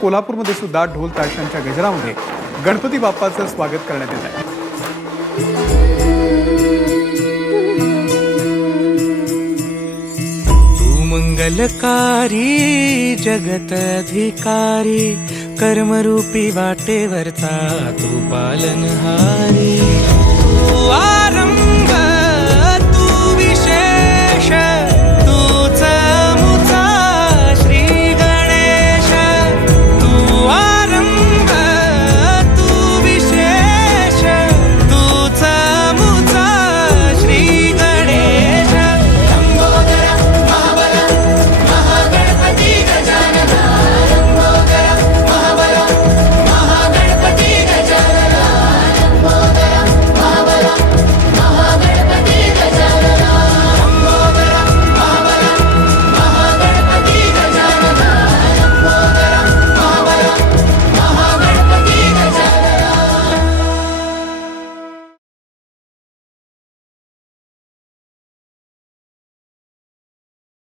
कोल्हापूरमध्ये सुद्धा ढोल ताशांच्या गजरामध्ये गणपती बाप्पाचं स्वागत करण्यात येत आहे. मंगलकारी जगत अधिकारी कर्मरूपी वाटेवरचा तू पालनहारी.